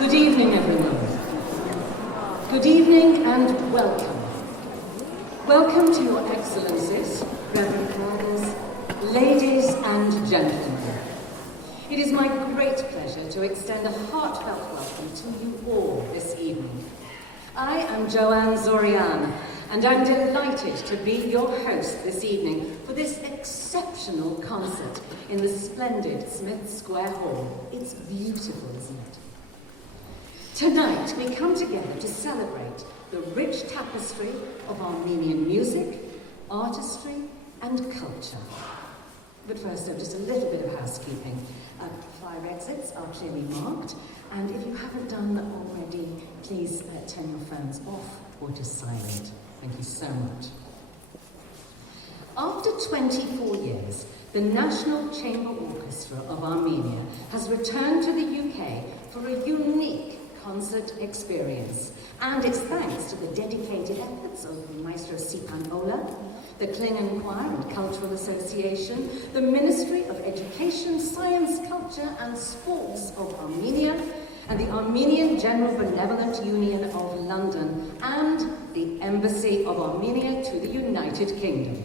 Good evening, everyone. Good evening and welcome. Welcome to your excellencies, reverend fathers, ladies and gentlemen. It is my great pleasure to extend a heartfelt welcome to you all this evening. I am Joanne Zoryan, and I'm delighted to be your host this evening for this exceptional concert in the splendid Smith Square Hall. It's beautiful, isn't it? Tonight, we come together to celebrate the rich tapestry of Armenian music, artistry, and culture. But first, just a little bit of housekeeping. Fire exits are clearly marked, and if you haven't done that already, please turn your phones off or to silent. Thank you so much. After 24 years, the National Chamber Orchestra of Armenia has returned to the UK for a unique concert experience, and it's thanks to the dedicated efforts of Maestro Sipan Olah, the Klingen Choir and Cultural Association, the Ministry of Education, Science, Culture and Sports of Armenia, and the Armenian General Benevolent Union of London, and the Embassy of Armenia to the United Kingdom.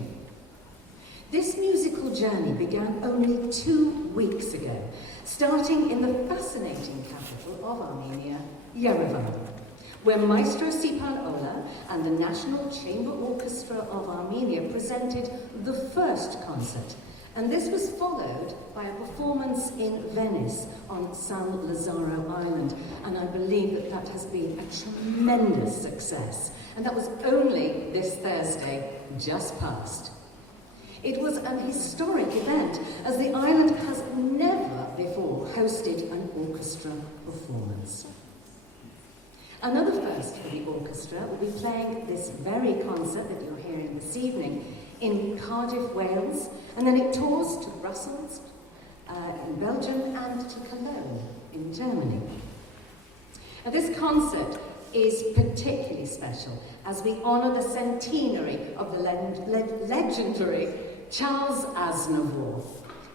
This musical journey began only 2 weeks ago, starting in the fascinating capital of Armenia, Yerevan, where Maestro Sipan Olah and the National Chamber Orchestra of Armenia presented the first concert, and this was followed by a performance in Venice on San Lazzaro Island, and I believe that has been a tremendous success, and that was only this Thursday, just past. It was an historic event, as the island has never before hosted an orchestra performance. Another first for the orchestra will be playing this very concert that you're hearing this evening in Cardiff, Wales, and then it tours to Brussels, in Belgium, and to Cologne in Germany. Now, this concert is particularly special as we honour the centenary of the legendary Charles Aznavour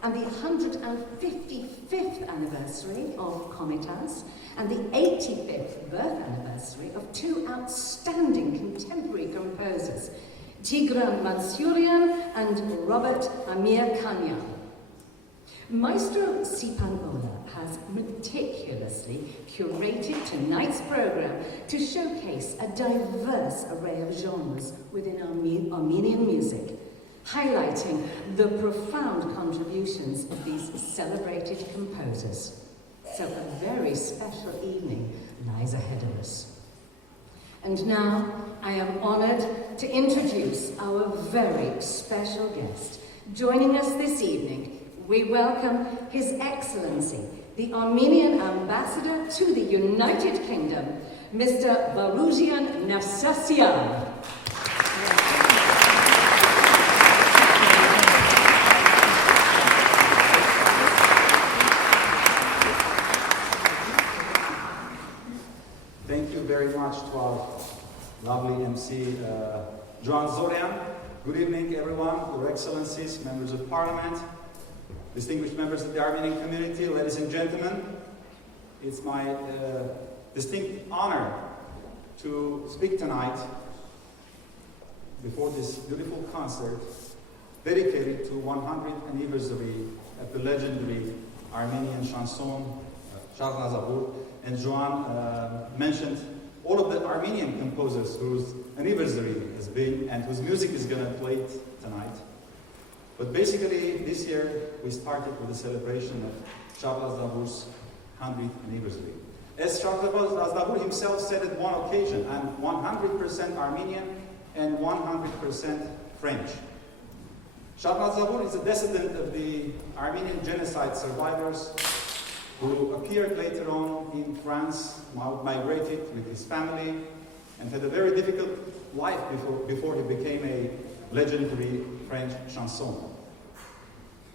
and the 155th anniversary of Komitas and the 85th birth anniversary of two outstanding contemporary composers, Klingen Mansurian and Robert Amirkhanyan. Maestro Sipan Olah has meticulously curated tonight's program to showcase a diverse array of genres within Armenian music, highlighting the profound contributions of these celebrated composers. So a very special evening lies ahead of us. And now I am honoured to introduce our very special guest. Joining us this evening, we welcome His Excellency, the Armenian Ambassador to the United Kingdom, Mr. Varuzhan Nersesyan. Thank you very much to our lovely MC, Joanne Zoryan. Good evening, everyone, Your Excellencies, members of Parliament, distinguished members of the Armenian community, ladies and gentlemen. It's my distinct honor to speak tonight before this beautiful concert dedicated to 100th anniversary of the legendary Armenian chanson, Aznavour. And Joanne mentioned all of the Armenian composers whose anniversary has been and whose music is going to play tonight. But basically, this year we started with the celebration of Charles Aznavour's 100th anniversary. As Charles Aznavour himself said at one occasion, I'm 100% Armenian and 100% French. Charles Aznavour is a descendant of the Armenian genocide survivors who appeared later on in France, migrated with his family, and had a very difficult life before he became a legendary French chanson.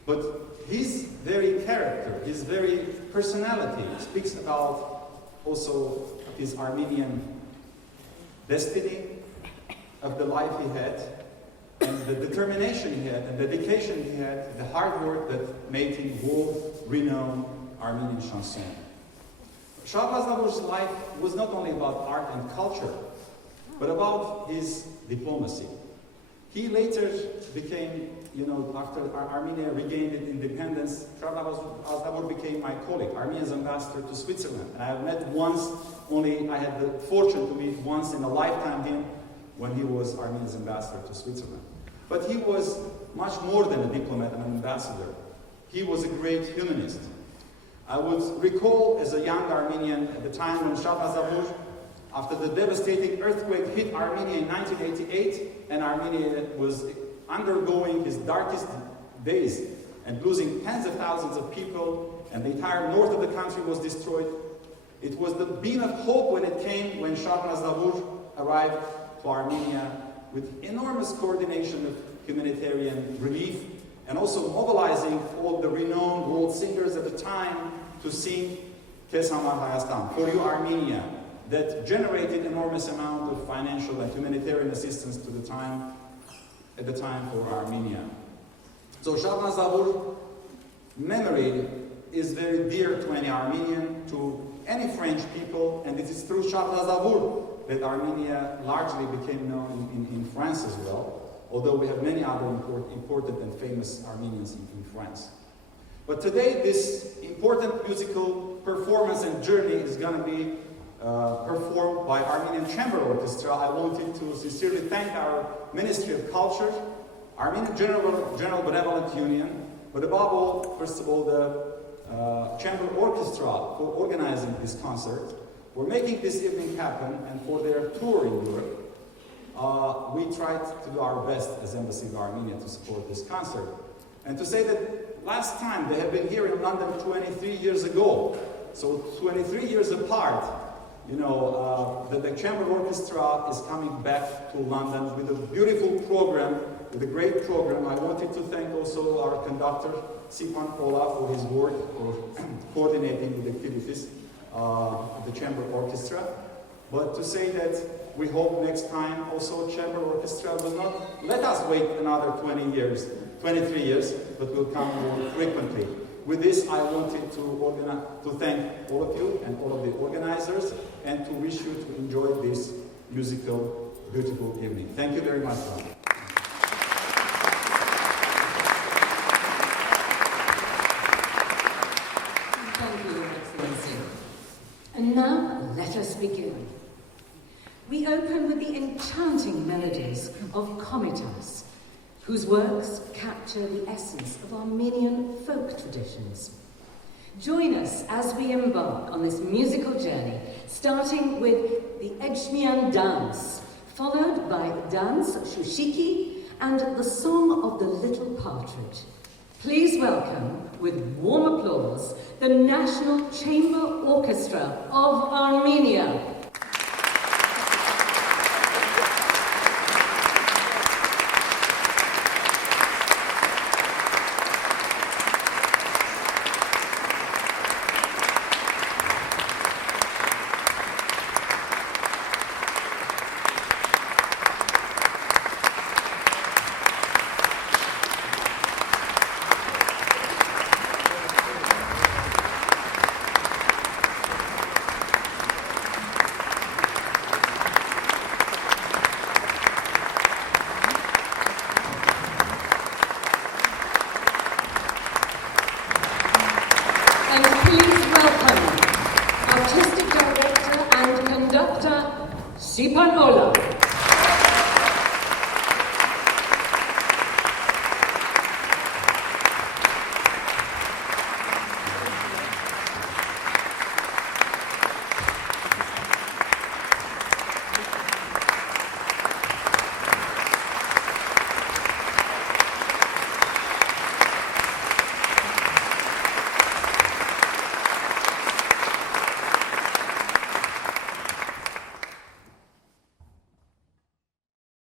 But his very character, his very personality speaks about also his Armenian destiny, of the life he had, and the determination he had, and dedication he had, the hard work that made him world-renowned Armenian chanson. Aznavour's life was not only about art and culture, but about his diplomacy. He later became, after Armenia regained its independence, Aznavour became my colleague, Armenia's ambassador to Switzerland. And I have met once, I had the fortune to meet once in a lifetime him when he was Armenia's ambassador to Switzerland. But he was much more than a diplomat and an ambassador. He was a great humanist. I would recall as a young Armenian at the time when Aznavour, after the devastating earthquake hit Armenia in 1988, and Armenia was undergoing his darkest days and losing tens of thousands of people, and the entire north of the country was destroyed. It was the beam of hope when it came when Aznavour arrived to Armenia with enormous coordination of humanitarian relief, and also mobilizing all the renowned world singers at the time to sing Kesamar Hayastan, For You Armenia, that generated enormous amount of financial and humanitarian assistance at the time for Armenia. So Aznavour's memory is very dear to any Armenian, to any French people, and it is through Aznavour that Armenia largely became known in France as well, although we have many other important and famous Armenians in France. But today, this important musical performance and journey is going to be performed by Armenian Chamber Orchestra. I wanted to sincerely thank our Ministry of Culture, Armenian General Benevolent Union, but above all, first of all, the Chamber Orchestra for organizing this concert, for making this evening happen, and for their tour in Europe. We tried to do our best as Embassy of Armenia to support this concert. And to say that last time they have been here in London 23 years ago, so 23 years apart, the Chamber Orchestra is coming back to London with a beautiful program, with a great program. I wanted to thank also our conductor, Sipan Olah, for his work, for coordinating the activities of the Chamber Orchestra. But to say that we hope next time also Chamber Orchestra will not let us wait another 23 years, but will come more frequently. With this, I wanted to thank all of you and all of the organizers, and to wish you to enjoy this musical, beautiful evening. Thank you very much. Thank you, Your Excellency. And now, let us begin. We open with the enchanting melodies of Komitas, whose works capture the essence of Armenian folk traditions. Join us as we embark on this musical journey, starting with the Ejmian dance, followed by dance Shushiki and the Song of the Little Partridge. Please welcome, with warm applause, the National Chamber Orchestra of Armenia. Artistic Director and Conductor, Sipan Olah.